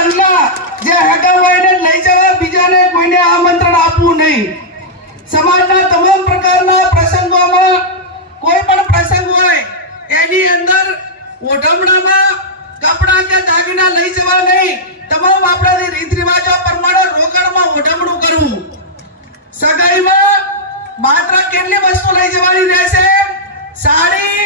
બાજુના જે હેઠા હોય એને લઈ જવા, બીજાને કોઈને આમંત્રણ આપવું નહીં. સમાજના તમામ પ્રકારના પ્રસંગોમાં કોઈ પણ પ્રસંગ હોય એની અંદર ઓઢમણામાં કપડા કે દાગીના લઈ જવા નહીં. તમામ આપણા રીત રિવાજો પ્રમાણે રોકડમાં ઓઢમણું કરવું. સગાઈમાં માત્ર કેટલી વસ્તુ લઈ જવાની રહેશે? સાડી,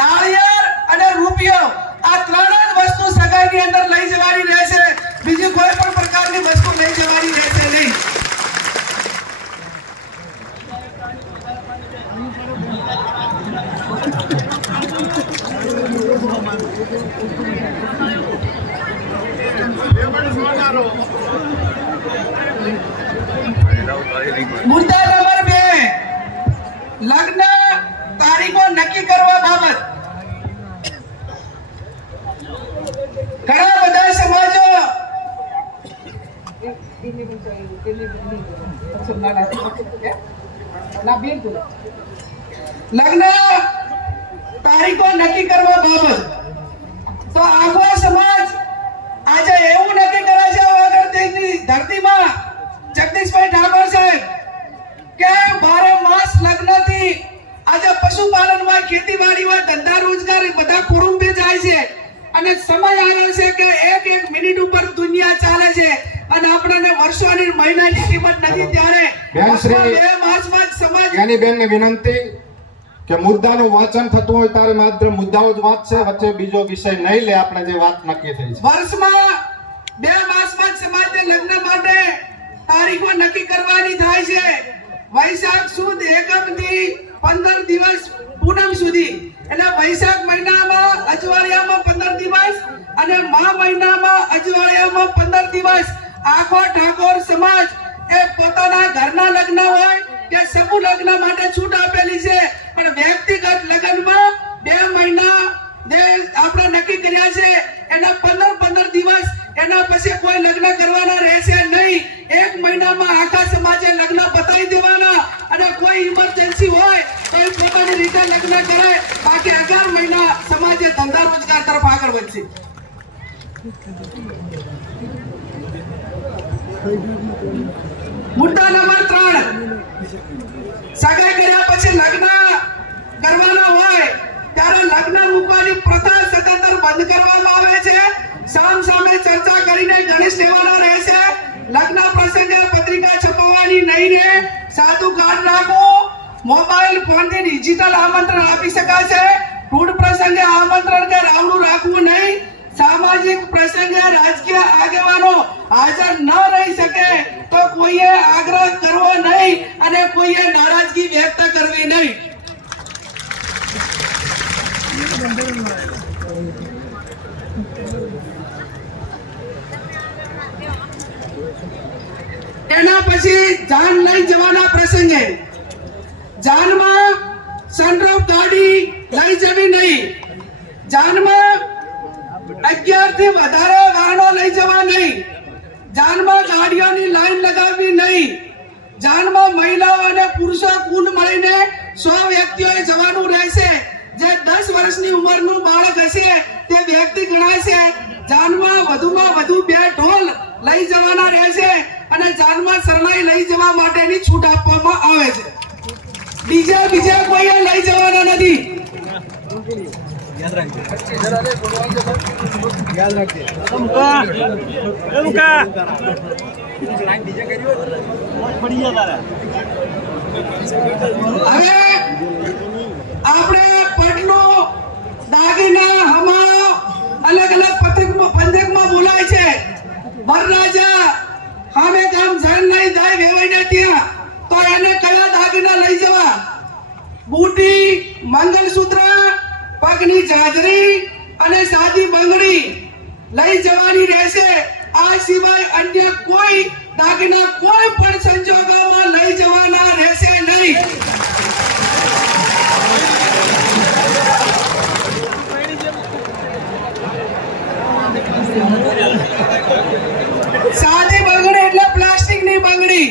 નાળિયેર અને રૂપિયો. આ ત્રણ જ વસ્તુ સગાઈની અંદર લઈ જવાની રહેશે. બીજી કોઈ પણ પ્રકારની વસ્તુ લઈ જવાની રહેશે નહીં. મુદ્દા નંબર 2, લગ્ન તારીખો નક્કી કરવા બાબત. ઘણા બધા સમાજો લગ્ન તારીખો નક્કી કરવા બાબત તો આખો સમાજ આજે એવું નક્કી કરે છે વગરની ધરતીમાં જગદીશભાઈ ઠાકોર સાહેબ કે 12 માસ લગ્નથી આજે પશુપાલનમાં, ખેતીવાડીમાં, ધંધા રોજગાર બધા કુટુંબે જાય છે અને સમય આવ્યો છે કે એક મિનિટ ઉપર દુનિયા ચાલે છે અને આપણને વર્ષોની મહિનાની કિંમત નથી. ત્યારે 2 માસમાં જ સમાજ જ્ઞાની બેનની વિનંતી કે મુદ્દાનું વાંચન થતું હોય ત્યારે માત્ર મુદ્દાઓ જ વાંચશે, વચ્ચે બીજો વિષય નહીં લે. આપણે જે વાત નક્કી થઈ છે વર્ષમાં 2 માસમાં જ સમાજને લગ્ન માટે તારીખો નક્કી કરવાની થાય છે. વૈશાખ સુદ એકમથી 15 દિવસ પૂનમ સુધી, એટલે વૈશાખ મહિનામાં અજવાળિયામાં 15 દિવસ અને મહા મહિનામાં અજવાળિયામાં 15 દિવસ આખો ઠાકોર સમાજ એ પોતાના ઘરના લગ્ન હોય કે સમૂહ લગ્ન માટે છૂટ આપેલી છે. પણ વ્યક્તિગત લગ્નમાં 2 મહિના આપણે નક્કી કર્યા છે, એના 15 દિવસ, એના પછી કોઈ લગ્ન કરવાના રહેશે નહીં. 1 મહિનામાં આખા સમાજે લગ્ન બતાવી દેવાના અને કોઈ ઇમરજન્સી હોય તો એ પોતાની રીતે લગ્ન કરે. બાકી 11 મહિના સમાજે ધંધા રોજગાર તરફ આગળ વધશે. મુદ્દા નંબર 3, સગાઈ કર્યા પછી લગ્ન કરવાના હોય ત્યારે લગ્ન મૂકવાની પ્રથા સતત બંધ કરવામાં આવે છે. સામ સામે ચર્ચા કરીને ગણેશ લેવાના રહેશે. લગ્ન પ્રસંગે પત્રિકા છપાવવાની નહીં રહે. સાદું કાર્ડ રાખો. મોબાઈલ ફોનથી ડિજિટલ આમંત્રણ આપી શકાશે. ટૂડ પ્રસંગે આમંત્રણ કે રાવણું રાખવું નહીં. સામાજિક પ્રસંગે રાજકીય આગેવાનો હાજર ન રહી શકે તો કોઈએ આગ્રહ કરવો નહીં અને કોઈએ નારાજગી વ્યક્ત કરવી નહીં. એના પછી જાન લઈ જવાના પ્રસંગે જાનમાં સનરૂફ ગાડી લઈ જવી નહીં. જાનમાં 11 થી વધારે વાહનો લઈ જવા નહીં. જાનમાં ગાડીઓની લાઈન લગાવવી નહીં. જાનમાં મહિલાઓ અને પુરુષો કુલ મળીને 100 વ્યક્તિઓએ જવાનું રહેશે. જે 10 વર્ષની ઉંમરનું બાળક હશે તે વ્યક્તિ ગણાશે. જાનમાં વધુમાં વધુ 2 ઢોલ લઈ જવાના રહેશે અને જાનમાં શરણાઈ લઈ જવા માટેની છૂટ આપવામાં આવે છે. બીજા કોઈએ લઈ જવાના નથી. યાદ રાખજો. હવે આપણે પટલો, દાગીના, હમા અલગ અલગ પંથકમાં બોલાય છે. વરરાજા સામે ગામ જન નહીં જાય વેવાઈને ત્યાં તો એને કયા દાગીના લઈ જવા? બુટી, મંગલસૂત્ર, પગની જાજરી અને સાદી બંગડી લઈ જવાની રહેશે. આ સિવાય અન્ય કોઈ દાગીના કોઈ પણ સંજોગોમાં લઈ જવાના રહેશે નહીં. સાદી બંગડી એટલે પ્લાસ્ટિકની બંગડી.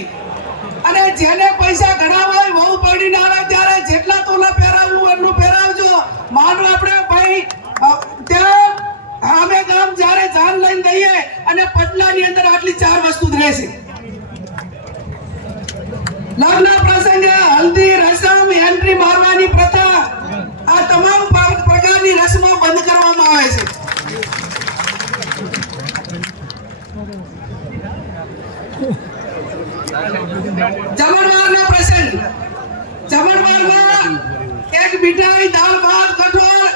અને જેને પૈસા ઘણા હોય, બહુ પડીને આવે ત્યારે જેટલા તોલા પહેરાવવું એટલું પહેરાવજો. માનો આપણે ભાઈ ત્યાં અમે ગામ જ્યારે જાન લઈને દઈએ અને આટલી 4 વસ્તુ જ રહેશે. લગ્ન પ્રસંગે હલ્દી રસમ એન્ટ્રી મારવાની પ્રથા આ તમામ પ્રકારની રસમો બંધ કરવામાં આવે છે. જમણવારનો પ્રસંગ. જમણવારમાં એક મીઠાઈ, દાળ ભાત, કઠોળ,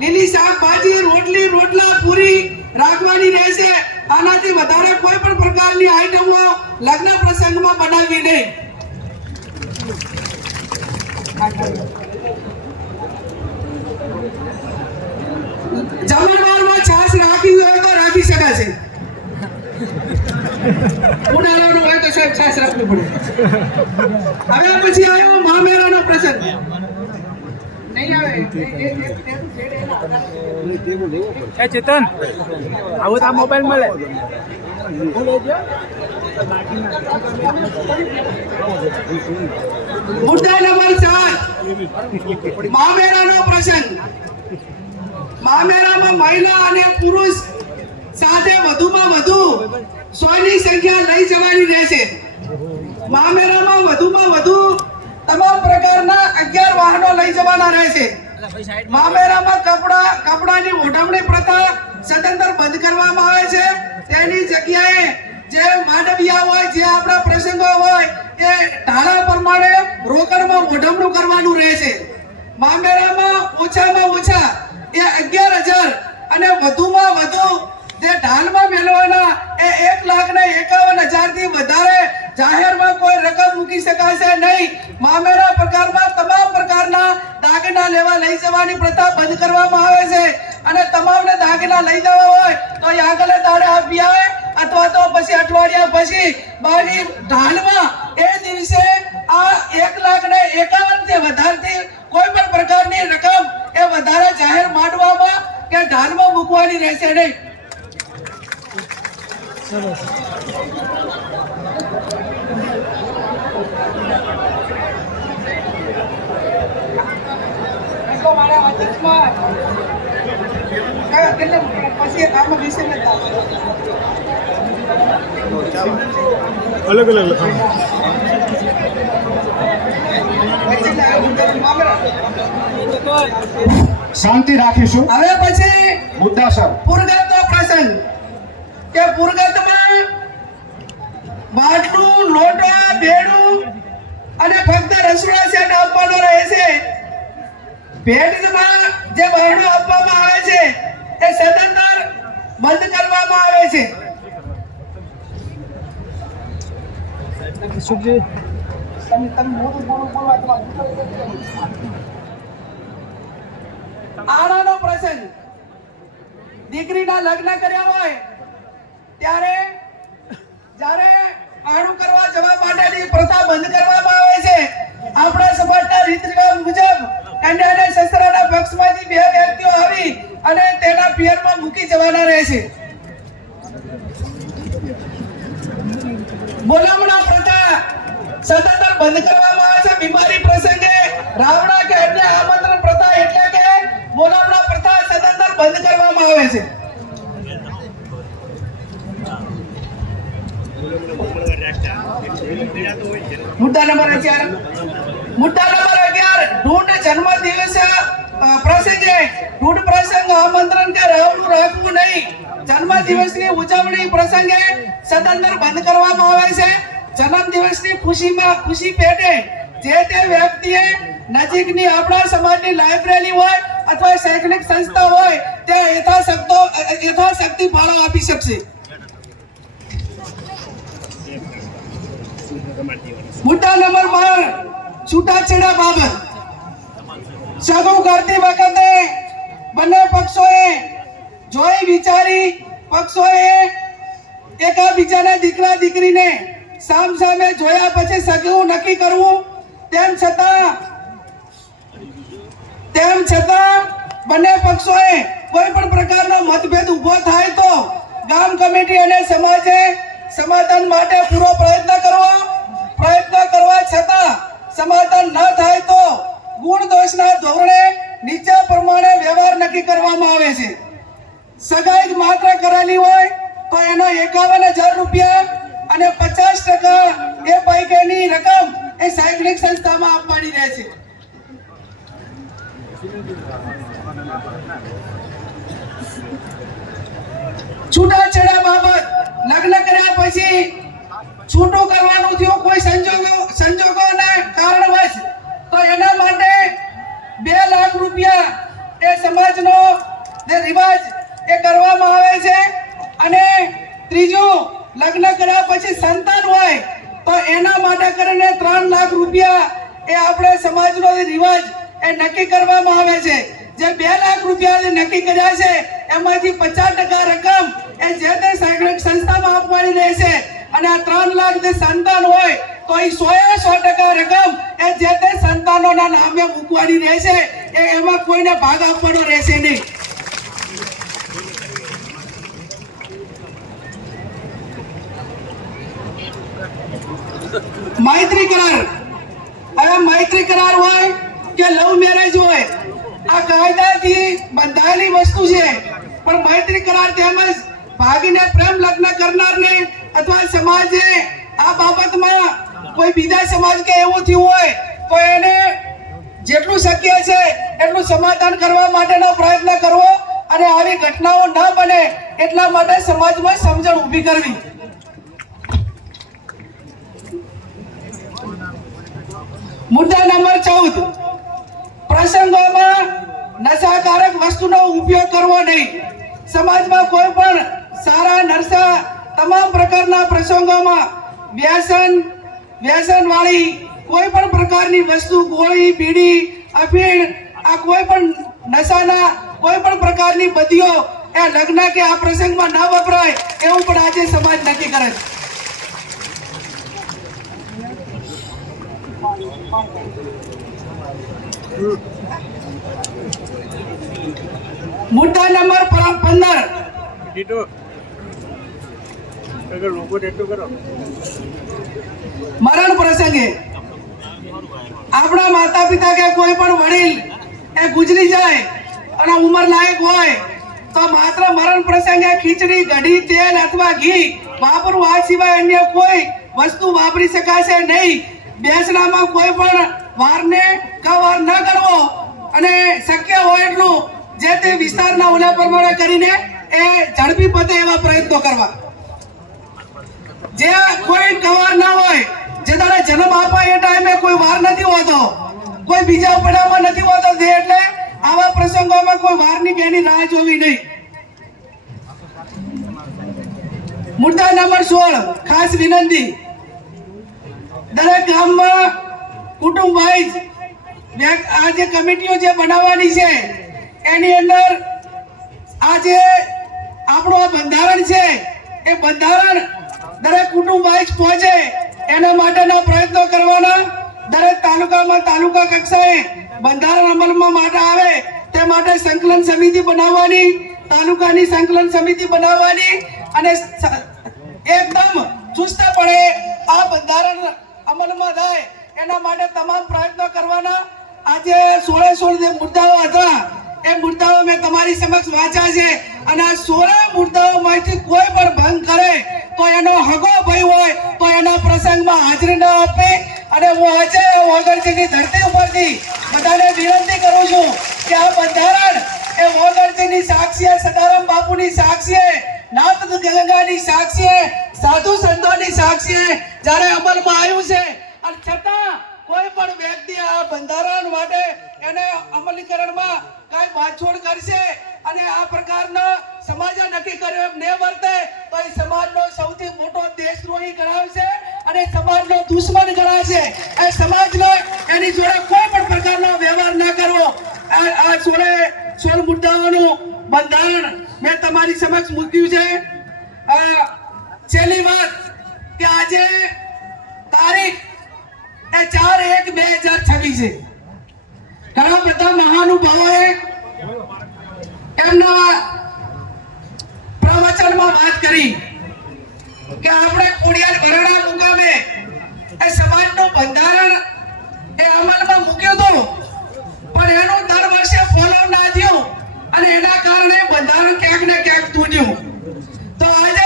લીલી શાકભાજી, રોટલી, રોટલા, પૂરી રાખવાની રહેશે. આનાથી વધારે કોઈ પણ પ્રકારની આઈટમો લગ્ન પ્રસંગમાં બનાવવી નહીં. જમણવારમાં છાશ રાખવી હોય તો રાખી શકાશે. ઉનાળાનો હોય તો સાહેબ છાશ રાખવી પડે. હવે પછી આવ્યો મામેરાનો પ્રસંગ. નહીં આવે એ ચેતન આવું તો આ મોબાઈલ મળે. મુદ્દા નંબર 4 મામેરાનો પ્રસંગ. મામેરામાં મહિલા અને પુરુષ સાથે વધુમાં વધુ 100 ની સંખ્યા લઈ જવાની રહેશે. મામેરામાં વધુમાં વધુ તમામ પ્રકારના 11 વાહનો લઈ જવાના રહેશે. મામેરામાં કપડાની ઓઢવણી પ્રથા સદંતર બંધ કરવામાં આવે છે. તેની જગ્યાએ જે માંડવિયા હોય, જે આપણા પ્રસંગો હોય એ ધારા પ્રમાણે રોકડમાં ઓઢવણું કરવાનું રહેશે. મામેરામાં ઓછામાં ઓછા એ 11,000 અને વધુમાં વધુ જે ઢાલમાં મેળવવાના એ 1,51,000 થી વધારે જાહેરમાં કોઈ રકમ મૂકી શકાશે નહીં. મામેરા પ્રકારમાં તમામ પ્રકારના દાગીના લેવા લઈ જવાની પ્રથા બંધ કરવામાં આવે છે. અને તમામને દાગીના લઈ જવા હોય તો આગળ દાડે આપી આવે અથવા તો પછી અઠવાડિયા પછી બાકી ઢાલમાં એ દિવસે આ 1,51,000 થી વધારથી કોઈ પણ પ્રકારની રકમ એ વધારે જાહેર માંડવામાં કે ઢાલમાં મૂકવાની રહેશે નહીં. અલગ અલગ લખાણ. શાંતિ રાખીશું. હવે પછી મુદ્દાસર પુરગતનો પ્રસંગ કે પુરગતમાં માટલું, લોટા, બેડું અને ફક્ત રસોડા સેટ આપવાનો રહેશે. ભેટમાં જે બહારનું આપવામાં આવે છે એ સદંતર બંધ કરવામાં આવે છે. આણાનો પ્રસંગ. દીકરીના લગ્ન કર્યા હોય ત્યારે જ્યારે આણું કરવા જવા માટેની પ્રથા બંધ કરવામાં આવે છે. આપણા સમાજના રીત રિવાજ મુજબ કન્યાને સસરાના પક્ષમાંથી 2 વ્યક્તિઓ આવી અને તેના પિયરમાં મૂકી જવાના રહેશે. બોલામણા પ્રથા સદંતર બંધ કરવામાં આવે છે. બીમારી પ્રસંગે રાવણા કે અન્ય આમંત્રણ પ્રથા એટલે કે બોલામણા પ્રથા સદંતર બંધ કરવામાં આવે છે. મુદ્દા નંબર 11 ઢૂંઢ જન્મ દિવસ પ્રસંગે ઢૂંઢ પ્રસંગ આમંત્રણ કે રાવણું રાખવું નહીં. જન્મ દિવસની ઉજવણી પ્રસંગે સદંતર બંધ કરવામાં આવે છે. જન્મ દિવસની ખુશી પેટે જે તે વ્યક્તિએ નજીકની આપણા સમાજની લાઇબ્રેરી હોય અથવા શૈક્ષણિક સંસ્થા હોય તે યથાશક્તિ ફાળો આપી શકશે. મુદ્દા નંબર 12 છૂટાછેડા બાબત. સગું કરતી વખતે બંને પક્ષોએ જોઈ વિચારી એકાબીજાના દીકરા દીકરીને સામસામે જોયા પછી સગું નક્કી કરવું. તેમ છતાં બંને પક્ષોએ કોઈ પણ પ્રકારનો મતભેદ ઉભો થાય તો ગામ કમિટી અને સમાજે સમાધાન માટે પૂરો પ્રયત્ન કરવા છતાં સમાધાન ન થાય તો ગુણ દોષના ધોરણે નીચે પ્રમાણે વ્યવહાર નક્કી કરવામાં આવે છે. સગાઈ માત્ર કરેલી હોય તો એનો 51,000 રૂપિયા અને 50% એ પૈકીની રકમ એ શૈક્ષણિક સંસ્થામાં આપવાની રહેશે. છૂટાછેડા બાબત લગ્ન કર્યા પછી છૂટું કરવાનું થયું કોઈ સંજોગોના કારણવશ, તો એના માટે 2 લાખ રૂપિયા એ સમાજનો જે રિવાજ એ કરવામાં આવે છે. અને ત્રીજું, લગ્ન કર્યા પછી સંતાન હોય તો એના માટે કરીને 3 લાખ રૂપિયા એ આપણે સમાજનો રિવાજ એ નક્કી કરવામાં આવે છે. જે 2 લાખ રૂપિયા નક્કી કર્યા છે એમાંથી 50% રકમ એ જે તે શૈક્ષણિક સંસ્થામાં આપવાની રહેશે. અને આ 3 લાખ જે સંતાન હોય તો એ 100% રકમ એ જે તે સંતાનોના નામે મૂકવાની રહેશે. એમાં કોઈને ભાગ આપવાનો રહેશે નહીં. મૈત્રી કરાર, હવે મૈત્રી કરાર હોય કે લવ મેરેજ હોય, આ કાયદાથી બંધાયેલી વસ્તુ છે. પણ મૈત્રી કરાર તેમજ ભાગીને પ્રેમ લગ્ન કરનારને અથવા સમાજે આ બાબતમાં કોઈ બીજા સમાજ કે એવું થયું હોય તો એને જેટલું શક્ય છે એટલું સમાધાન કરવા માટેનો પ્રયત્ન કરવો અને આવી ઘટનાઓ ન બને એટલા માટે સમાજમાં સમજણ ઊભી કરવી. મુદ્દા નંબર 14, પ્રસંગોમાં નશાકારક વસ્તુનો ઉપયોગ કરવો નહીં. સમાજમાં કોઈ પણ સારા નરસા તમામ પ્રકારના પ્રસંગોમાં વ્યસન વાળી કોઈ પણ પ્રકારની વસ્તુ, ગોળી, બીડી, અફીણ, આ કોઈ પણ નશાના કોઈ પણ પ્રકારની બદીઓ એ લગ્ન કે આ પ્રસંગમાં ન વપરાય એવું પણ આજે સમાજ નક્કી કરે છે. મુદ્દા નંબર 15, મરણ પ્રસંગે આપણા માતા પિતા કે કોઈ પણ વડીલ એ ગુજરી જાય અને ઉંમર લાયક હોય તો માત્ર મરણ પ્રસંગે ખીચડી, કઢી, તેલ અથવા ઘી વાપરવું, આ સિવાય અન્ય કોઈ વસ્તુ વાપરી શકાશે નહીં. બેસણામાં કોઈ પણ વારને કવાર ન કરવો અને શક્ય હોય એટલું જે તે વિસ્તારના ઓલા પ્રમાણે કરીને એ ઝડપી પતે એવા પ્રયત્નો કરવા. જે કોઈ કવાર ના હોય, જે તારે જન્મ આપા એ ટાઈમે કોઈ વાર નથી હોતો, કોઈ બીજા પડાવમાં નથી હોતો, એટલે આવા પ્રસંગોમાં કોઈ વારની બેની રાહ જોવી નહીં. મુદ્દા નંબર 16, ખાસ વિનંતી, દરેક ગામમાં કુટુંબ વાઇઝ આ જે કમિટીઓ જે બનાવવાની છે એની અંદર આ જે આપણું આ બંધારણ છે એ બંધારણ દરેક કુટુંબ વાઇઝ પહોંચે એના માટેના પ્રયત્નો કરવાના. દરેક તાલુકામાં તાલુકા કક્ષાએ બંધારણ અમલમાં માટે આવે તે માટે સંકલન સમિતિ બનાવવાની, તાલુકાની સંકલન સમિતિ બનાવવાની અને એકદમ ચુસ્તપણે આ બંધારણ અમલમાં થાય એના માટે તમામ પ્રયત્નો કરવાના. આજે 16 જે મુદ્દાઓ હતા એ મુદ્દાઓ મેં તમારી સમક્ષ વાંચ્યા છે અને આ 16 મુદ્દાઓમાંથી કોઈ પણ ભંગ કરે તો એનો હગો ભાઈ હોય તો એના પ્રસંગમાં હાજરી ન આપે. અને હું આજે ઓગણજીની ધરતી ઉપરથી બધાને વિનંતી કરું છું કે આ બંધારણ એ ઓગણજીની સાક્ષીએ, સદારામ બાપુની સાક્ષીએ, નાથ ગંગાની સાક્ષીએ, સાધુ સંતોની સાક્ષીએ જ્યારે અમલમાં આવ્યું છે અને છતાં કોઈ પણ વ્યક્તિ આ બંધારણ માટે એને અમલીકરણમાં કઈ બાછોડ કરશે અને આ પ્રકારનો સમાજે નક્કી કર્યો એમ ન વર્તે તો એ સમાજનો સૌથી મોટો દેશદ્રોહી ગણાવશે અને સમાજનો દુશ્મન ગણાશે. એ સમાજનો એની જોડે કોઈ પણ પ્રકારનો વ્યવહાર ના કરવો. આ 16 મુદ્દાઓનું બંધારણ મેં તમારી સમક્ષ મૂક્યું છે. છેલ્લી વાત કે આજે તારીખ એ 4/1/2026 છે. ઘણા બધા મહાનુભાવોએ એમના પ્રવચનમાં વાત કરી કે આપણે ખોડિયાર ભરાડા મુકામે એ સમાજનું બંધારણ એ અમલમાં મૂક્યું હતું પણ એનું દર વર્ષે ફોલો ના થયું અને એના કારણે બંધારણ ક્યાંક ને ક્યાંક તૂટ્યું. તો આજે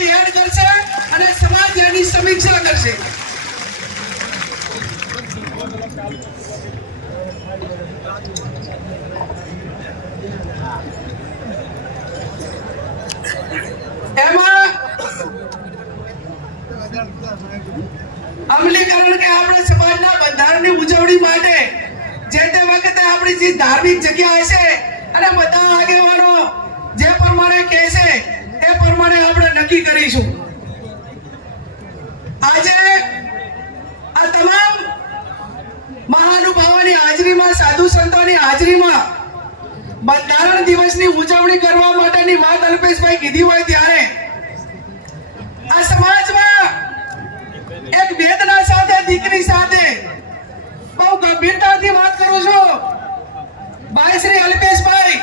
અલ્પેશભાઈ એડ કરશે અને સમાજ એની સમીક્ષા કરશે. એમાં અમલીકરણ કે આપણે સમાજના બંધારણની ઉજવણી માટે જે તે વખતે આપણી જે ધાર્મિક જગ્યા હશે અને બધા આગેવાનો જે પ્રમાણે કહેશે તે પ્રમાણે આપણે નક્કી કરીશું. આજે આ તમામ મહાનુભાવોની હાજરીમાં, સાધુ સંતોની હાજરીમાં બંધારણ દિવસની ઉજવણી કરવા માટેની વાત અલ્પેશભાઈ કીધી હોય ત્યારે આ સમાજમાં એક વેદના સાથે, દીકરી સાથે બહુ ગંભીરતાથી વાત કરું છું. ભાઈ શ્રી અલ્પેશભાઈ